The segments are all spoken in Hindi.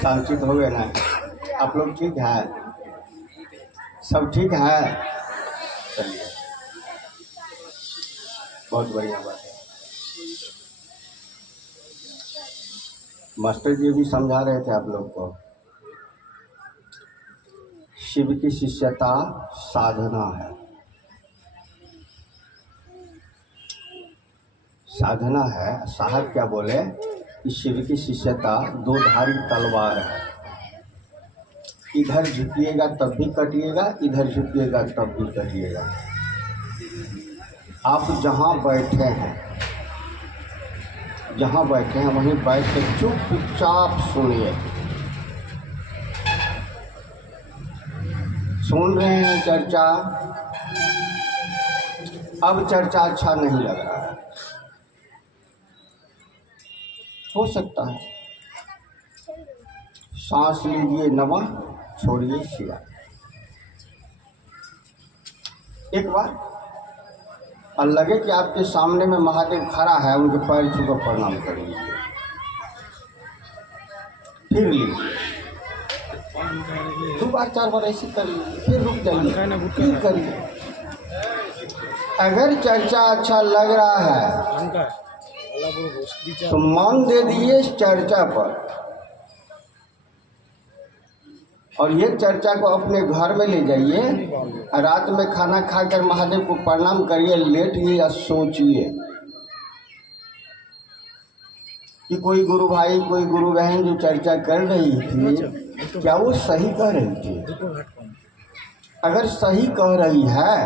शांतित हो गए ना? आप लोग ठीक है? सब ठीक है? चलिए, बहुत बढ़िया बात है। मास्टर जी भी समझा रहे थे आप लोग को, शिव की शिष्यता साधना है। साधना है। साहब क्या बोले कि शिव की शिष्यता दो धारी तलवार है। इधर झुकिएगा तब भी कटिएगा, इधर झुकिएगा तब भी कटिएगा। आप जहाँ बैठे हैं, जहाँ बैठे हैं वहीं बैठ के चुपचाप सुनिए। सुन रहे हैं चर्चा, अब चर्चा अच्छा नहीं लग रहा है, हो सकता है। सांस लीजिए नमः, छोड़िए शिवा। एक बार और लगे कि आपके सामने में महादेव खड़ा है, उनके पैर छू कर प्रणाम कर लीजिए। फिर लीजिए, 2 बार 4 बार ऐसे कर लीजिए, फिर रुक जाइए, फिर करिए। अगर चर्चा अच्छा लग रहा है तो मन दे दिए इस चर्चा पर, और ये चर्चा को अपने घर में ले जाइए। रात में खाना खाकर महादेव को प्रणाम करिए, लेटिए या सोचिए कि कोई गुरु भाई, कोई गुरु बहन जो चर्चा कर रही थी, क्या वो सही कह रही थी? अगर सही कह रही है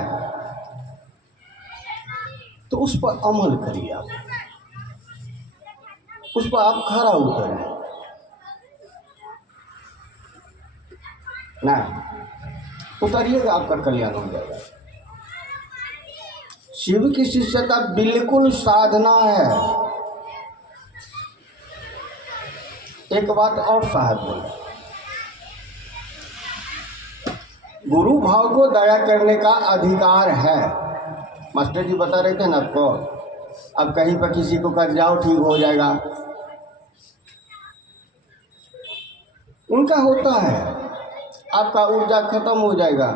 तो उस पर अमल करिए। आप उस पर आप खरा उतरिए ना, उतरिएगा, आपका कल्याण हो जाएगा। शिव की शिष्यता बिल्कुल साधना है। एक बात और साहब बोले, गुरु भाव को दया करने का अधिकार है। मास्टर जी बता रहे थे ना आपको, अब कहीं पर किसी को कर जाओ ठीक हो जाएगा, उनका होता है, आपका ऊर्जा खत्म हो जाएगा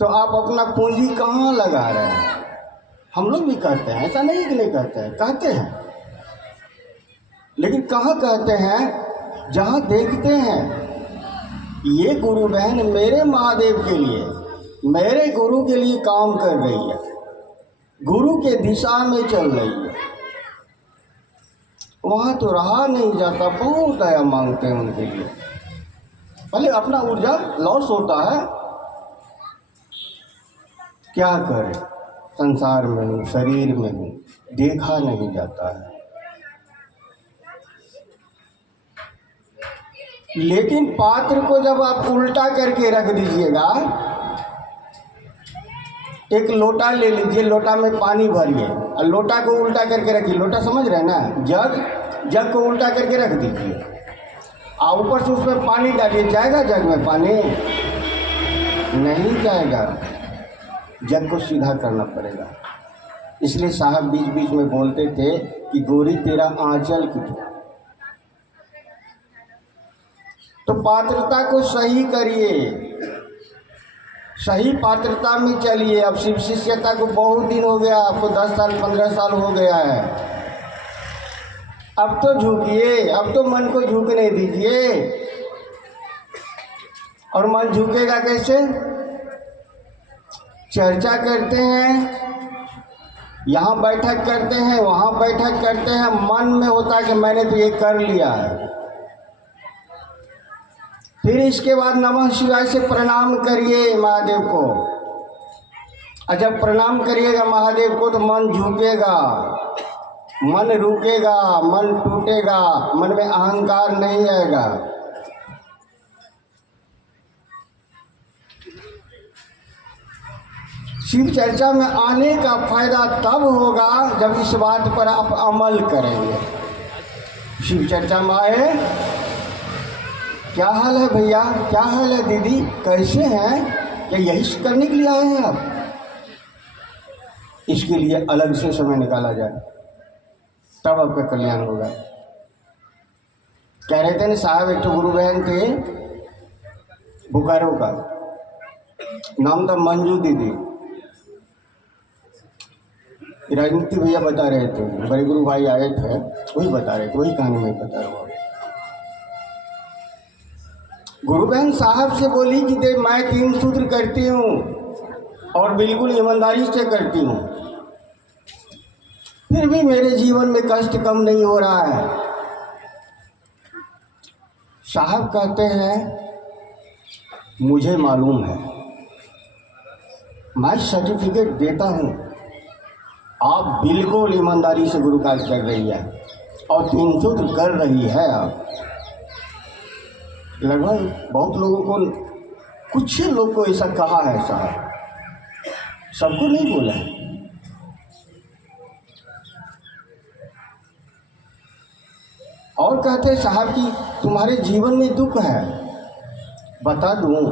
तो आप अपना पूंजी कहाँ लगा रहे हैं? हम लोग भी कहते हैं, ऐसा नहीं कि नहीं कहते हैं, कहते हैं, लेकिन कहाँ कहते हैं? जहाँ देखते हैं ये गुरु बहन मेरे महादेव के लिए, मेरे गुरु के लिए काम कर रही है, गुरु के दिशा में चल रही है, वहाँ तो रहा नहीं जाता, बहुत दया मांगते हैं उनके लिए। भले अपना ऊर्जा लॉस होता है, क्या करें, संसार में हूँ, शरीर में हूँ, देखा नहीं जाता है। लेकिन पात्र को जब आप उल्टा करके रख दीजिएगा, एक लोटा ले लीजिए, लोटा में पानी भरिए और लोटा को उल्टा करके रखिए। लोटा समझ रहे हैं ना? जग को उल्टा करके रख दीजिए और ऊपर से उसमें पानी डालिए। जाएगा जग में पानी? नहीं जाएगा, जग को सीधा करना पड़ेगा। इसलिए साहब बीच बीच में बोलते थे कि गोरी तेरा आंचल कितना। तो पात्रता को सही करिए, सही पात्रता में चलिए। अब शिव शिष्यता को बहुत दिन हो गया, आपको 10 साल 15 साल हो गया है, अब तो झुकिए, अब तो मन को झुकने दीजिए। और मन झुकेगा कैसे? चर्चा करते हैं, यहाँ बैठक करते हैं, वहाँ बैठक करते हैं, मन में होता है कि मैंने तो ये कर लिया है। फिर इसके बाद नमः शिवाय से प्रणाम करिए महादेव को, और जब प्रणाम करिएगा महादेव को तो मन झुकेगा, मन रुकेगा, मन टूटेगा, मन में अहंकार नहीं आएगा। शिव चर्चा में आने का फायदा तब होगा जब इस बात पर आप अमल करेंगे। शिव चर्चा में आए, क्या हाल है भैया, क्या हाल है दीदी, कैसे हैं, क्या यही करने के लिए आए हैं आप? इसके लिए अलग से समय निकाला जाए, तब आपका कल्याण होगा। कह रहे थे ना साहब, एक तो गुरु बहन थे बोकारो का, नाम था मंजू दीदी। राजनीति भैया बता रहे थे, बड़े गुरु भाई आए थे, वही बता रहे थे, वही कहानी में बता रहा हूँ। गुरु बहन साहब से बोली कि देख मैं 3 सूत्र करती हूँ और बिल्कुल ईमानदारी से करती हूँ, फिर भी मेरे जीवन में कष्ट कम नहीं हो रहा है। साहब कहते हैं मुझे मालूम है, मैं सर्टिफिकेट देता हूँ, आप बिल्कुल ईमानदारी से गुरु कार्य कर रही है और 3 सूत्र कर रही है। आप लगभग बहुत लोगों को, कुछ ही लोग को ऐसा कहा है साहब, सबको नहीं बोला है। और कहते हैं साहब कि तुम्हारे जीवन में दुख है, बता दूं?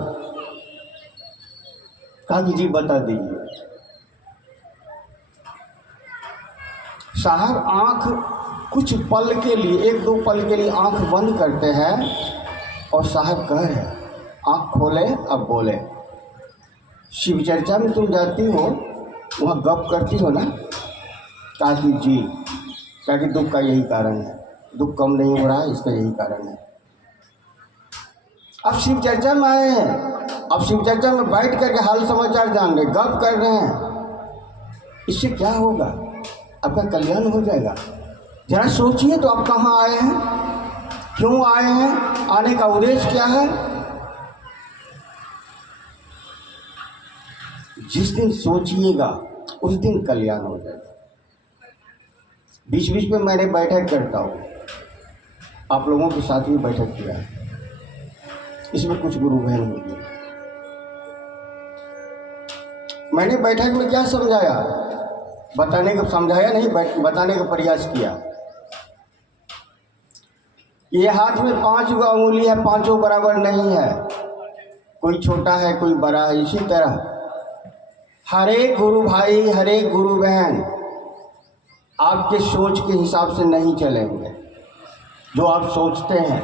कहा कि जी बता दीजिए। साहब आंख कुछ पल के लिए, 1-2 पल के लिए आंख बंद करते हैं और साहब कह रहे आंख खोले अब बोले। शिव चर्चा में तुम जाती हो, वहाँ गप करती हो ना? कहा कि जी, कहा कि दुख का यही कारण है, दुख कम नहीं हो रहा है, इसका यही कारण है। अब शिव चर्चा में आए हैं, अब शिव चर्चा में बैठ करके हाल समाचार जान रहे, गप कर रहे हैं, इससे क्या होगा? आपका कल्याण हो जाएगा। जरा सोचिए तो आप कहाँ आए हैं, क्यों आए हैं, आने का उद्देश्य क्या है? जिस दिन सोचिएगा उस दिन कल्याण हो जाएगा। बीच बीच में मैंने बैठक करता हूँ, आप लोगों के साथ भी बैठक किया है, इसमें कुछ गुरु बहन होगी। मैंने बैठक में क्या समझाया, बताने का समझाया नहीं, बताने का प्रयास किया। ये हाथ में 5 अंगुली है, 5 बराबर नहीं है, कोई छोटा है कोई बड़ा है। इसी तरह हर एक गुरु भाई, हर एक गुरु बहन आपके सोच के हिसाब से नहीं चलेंगे। जो आप सोचते हैं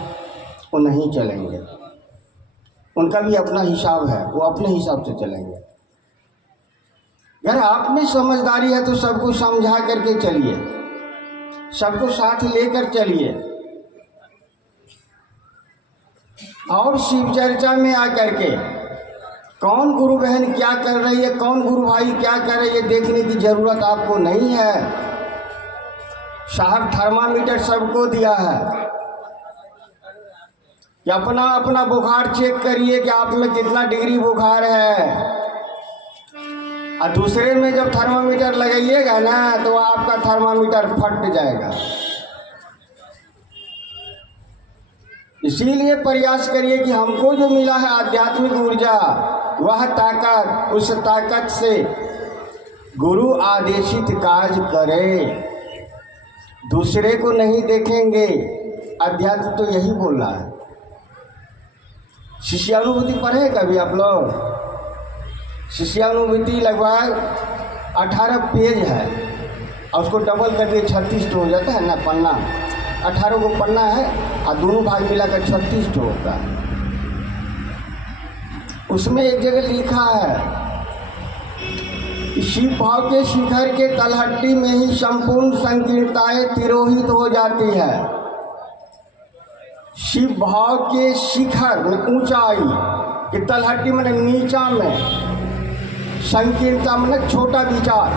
वो नहीं चलेंगे, उनका भी अपना हिसाब है, वो अपने हिसाब से चलेंगे। अगर आप में समझदारी है तो सबको समझा करके चलिए, सबको साथ लेकर चलिए। और शिव चर्चा में आकर के कौन गुरु बहन क्या कर रही है, कौन गुरु भाई क्या कर रही है, देखने की जरूरत आपको नहीं है। साहब थर्मामीटर सबको दिया है कि अपना अपना बुखार चेक करिए कि आप में कितना डिग्री बुखार है, और दूसरे में जब थर्मामीटर लगाइएगा ना तो आपका थर्मामीटर फट जाएगा। इसीलिए प्रयास करिए कि हमको जो मिला है आध्यात्मिक ऊर्जा, वह ताकत, उस ताकत से गुरु आदेशित कार्य करें, दूसरे को नहीं देखेंगे। अध्यात्म तो यही बोल रहा है। शिष्यानुभूति पढ़े कभी आप लोग? शिष्यानुभूति लगभग 18 पेज है और उसको डबल करके 36 हो जाता है ना पन्ना, 18 को पन्ना है और दोनों भाग मिलाकर 36 होता है। उसमें एक जगह लिखा है शिव भाव के शिखर के तलहटी में ही संपूर्ण संकीर्णताएं तिरोहित हो जाती है। शिव भाव के शिखर में ऊंचाई के तलहटी में नीचा में, संकीर्णता में छोटा विचार,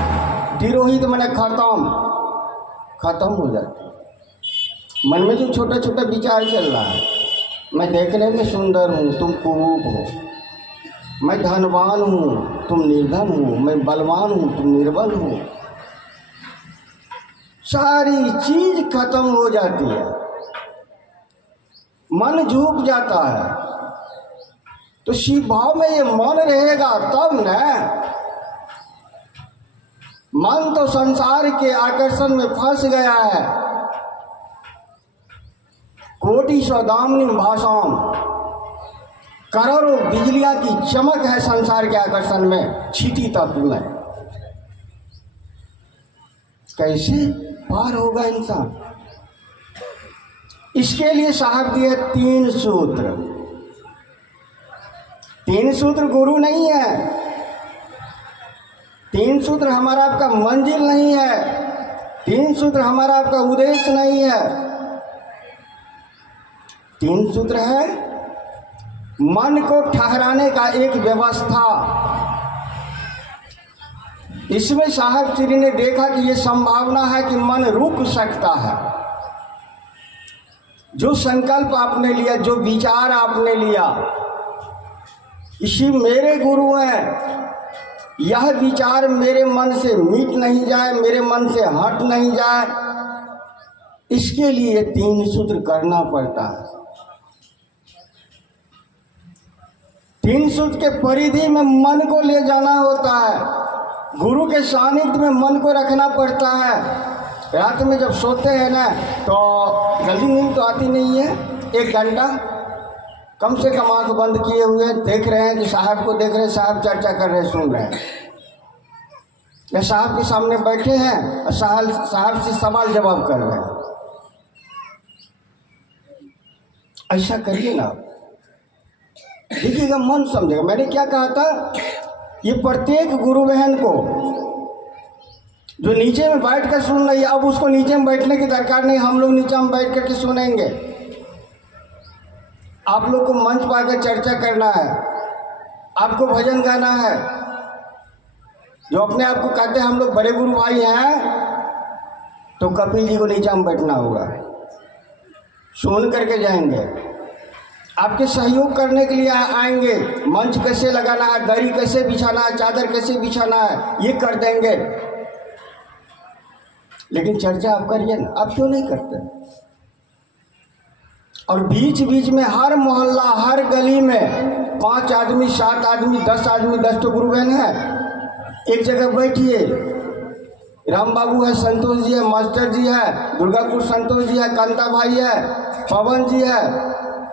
तिरोहित में खत्म हो जाती है। मन में जो छोटा छोटा विचार चल रहा है, मैं देखने में सुंदर हूँ तुम कुरूप हो, मैं धनवान हूँ तुम निर्धन हो, मैं बलवान हूँ तुम निर्बल हो, सारी चीज खत्म हो जाती है। मन झुक जाता है। तो शिव भाव में ये मन रहेगा तब न। मन तो संसार के आकर्षण में फंस गया है। कोटि सौदामिनी भाषाओं, करोड़ों बिजलियां की चमक है संसार के आकर्षण में, क्षिति तत्व में। कैसे पार होगा इंसान? इसके लिए साहब दिए 3 सूत्र। 3 सूत्र गुरु नहीं है, 3 सूत्र हमारा आपका मंजिल नहीं है, 3 सूत्र हमारा आपका उद्देश्य नहीं है। 3 सूत्र है मन को ठहराने का एक व्यवस्था। इसमें साहब श्री ने देखा कि ये संभावना है कि मन रुक सकता है। जो संकल्प आपने लिया, जो विचार आपने लिया, इसी मेरे गुरु हैं, यह विचार मेरे मन से मिट नहीं जाए, मेरे मन से हट नहीं जाए, इसके लिए 3 सूत्र करना पड़ता है। 3 सूत्र के परिधि में मन को ले जाना होता है, गुरु के सानिध्य में मन को रखना पड़ता है। रात में जब सोते हैं ना तो जल्दी नींद तो आती नहीं है। 1 घंटा कम से कम आंख बंद किए हुए देख रहे हैं कि साहब को देख रहे हैं, साहब चर्चा कर रहे हैं, सुन रहे हैं, या साहब के सामने बैठे हैं और साहब से सवाल जवाब कर रहे हैं। ऐसा करिए ना, देखिएगा मन समझेगा। मैंने क्या कहा था, ये प्रत्येक गुरु बहन को जो नीचे में बैठ कर सुन रही है, अब उसको नीचे में बैठने की दरकार नहीं, हम लोग नीचे में बैठ करके सुनेंगे। आप लोग को मंच पाकर चर्चा करना है, आपको भजन गाना है। जो अपने आप को कहते हैं हम लोग बड़े गुरु भाई हैं, तो कपिल जी को नीचे में बैठना होगा, सुन करके जाएंगे। आपके सहयोग करने के लिए आएंगे, मंच कैसे लगाना है, दरी कैसे बिछाना है, चादर कैसे बिछाना है, ये कर देंगे। लेकिन चर्चा आप करिए ना, आप क्यों नहीं करते? और बीच बीच में हर मोहल्ला, हर गली में 5 आदमी, 7 आदमी, 10 आदमी, 10 तो गुरु बहन है, एक जगह बैठिए। राम बाबू है, संतोष जी है, मास्टर जी है, दुर्गापुर संतोष जी है, कांता भाई है, पवन जी है,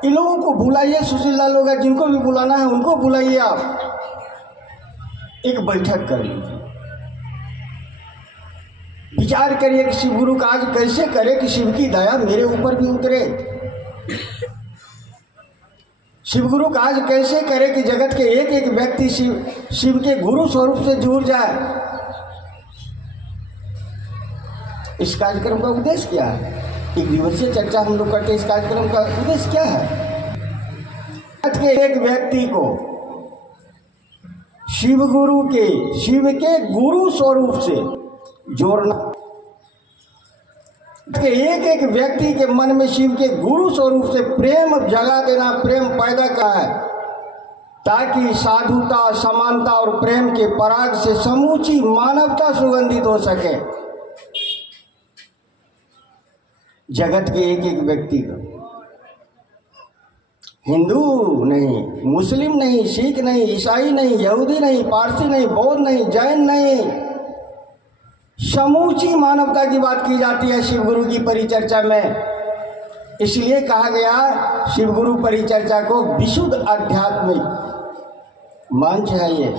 इन लोगों को बुलाइए। सुशील लाल लोग हैं, जिनको भी बुलाना है उनको बुलाइए। आप एक बैठक कर लीजिए, विचार करिए कि शिव गुरु का आज कैसे करे कि शिव की दया मेरे ऊपर भी उतरे। शिव गुरु का आज कैसे करे कि जगत के एक एक व्यक्ति शिव के गुरु स्वरूप से जुड़ जाए। इस कार्यक्रम का उद्देश्य क्या है? 1 दिवसीय चर्चा हम लोग करते हैं। इस कार्यक्रम का उद्देश्य क्या है? जगत के एक व्यक्ति को शिव के गुरु स्वरूप से जोड़ना, कि एक एक व्यक्ति के मन में शिव के गुरु स्वरूप से प्रेम जगा देना, प्रेम पैदा का है, ताकि साधुता, समानता और प्रेम के पराग से समूची मानवता सुगंधित हो सके। जगत के एक एक व्यक्ति को, हिंदू नहीं, मुस्लिम नहीं, सिख नहीं, ईसाई नहीं, यहूदी नहीं, पारसी नहीं, बौद्ध नहीं, जैन नहीं, समूची मानवता की बात की जाती है शिव गुरु की परिचर्चा में। इसलिए कहा गया शिव गुरु परिचर्चा को विशुद्ध आध्यात्मिक मंच है। ये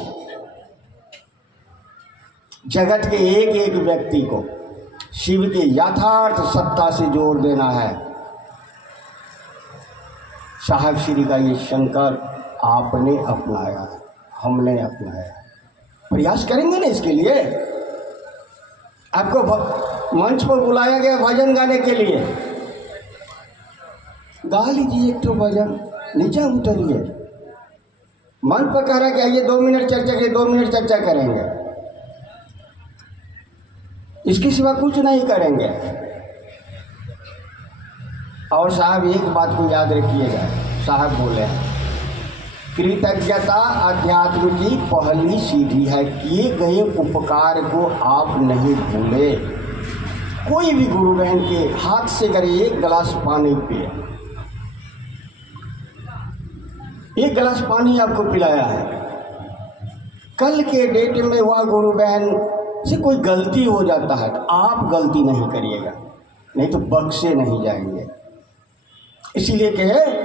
जगत के एक एक व्यक्ति को शिव के यथार्थ सत्ता से जोड़ देना है। साहब श्री का ये संकल्प आपने अपनाया, हमने अपनाया। प्रयास करेंगे ना इसके लिए? आपको मंच पर बुलाया गया भजन गाने के लिए, गा लीजिए एक तो भजन, नीचे उतरिए। मंच पर कह रहा है कि आइए 2 मिनट चर्चा करें, 2 मिनट चर्चा करेंगे, इसके सिवा कुछ नहीं करेंगे। और साहब एक बात को याद रखिएगा, साहब बोले कृतज्ञता अध्यात्म की पहली सीढ़ी है, किए गए उपकार को आप नहीं भूले। कोई भी गुरु बहन के हाथ से अगर 1 गिलास पानी पिए, 1 गिलास पानी आपको पिलाया है, कल के डेट में वह गुरु बहन से कोई गलती हो जाता है तो आप गलती नहीं करिएगा, नहीं तो बख्शे नहीं जाएंगे। इसीलिए कहे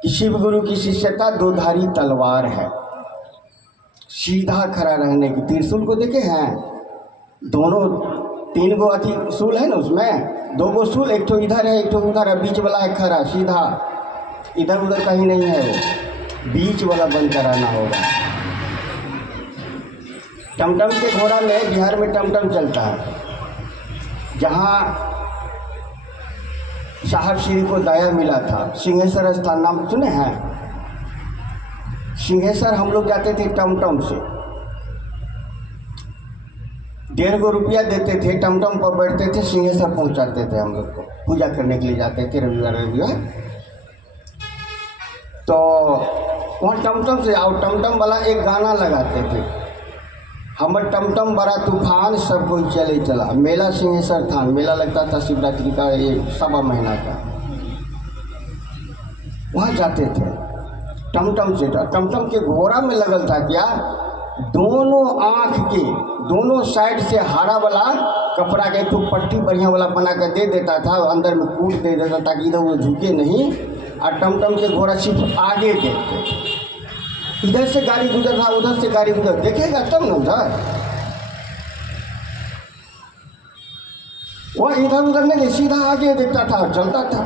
कि शिव गुरु की शिष्यता 2 धारी तलवार है, सीधा खड़ा रहने की। त्रिशूल को देखे हैं, दोनों 3 गो अथी सूल है ना, उसमें 2 गो सूल, एक तो इधर है एक तो उधर है, बीच वाला है खड़ा सीधा, इधर उधर कहीं नहीं है, वो बीच वाला बंद कराना होगा। टमटम के घोड़ा में बिहार में टमटम चलता है। जहाँ साहब श्री को दया मिला था, सिंहेश्वर स्थान नाम सुने हैं? सिंहेश्वर हम लोग जाते थे टमटम से, 1.5 गो रुपया देते थे, टमटम पर बैठते थे, सिंहेश्वर पहुंचाते थे हम लोग को, पूजा करने के लिए जाते थे रविवार। तो वहाँ टमटम से आओ, टमटम वाला एक गाना लगाते थे, हमर टमटम बड़ा तूफान सब कोई चले चला। मेला सिंहेश्वर थान, मेला लगता था शिवरात्रि का, ये 1.25 महीना का। वहाँ जाते थे टमटम से। टमटम के घोड़ा में लगल था क्या, दोनों आँख के दोनों साइड से हरा वाला कपड़ा के तो पट्टी बढ़िया वाला बना कर दे देता था, अंदर में कूट दे देता ताकि इधर वो झुके नहीं। और टमटम के घोड़ा सिर्फ आगे देखते थे, इधर से गाड़ी गुजर रहा उधर से गाड़ी गुजर, देखेगा तब ना उधर, वो इधर उधर नहीं सीधा आगे देखता था और चलता था।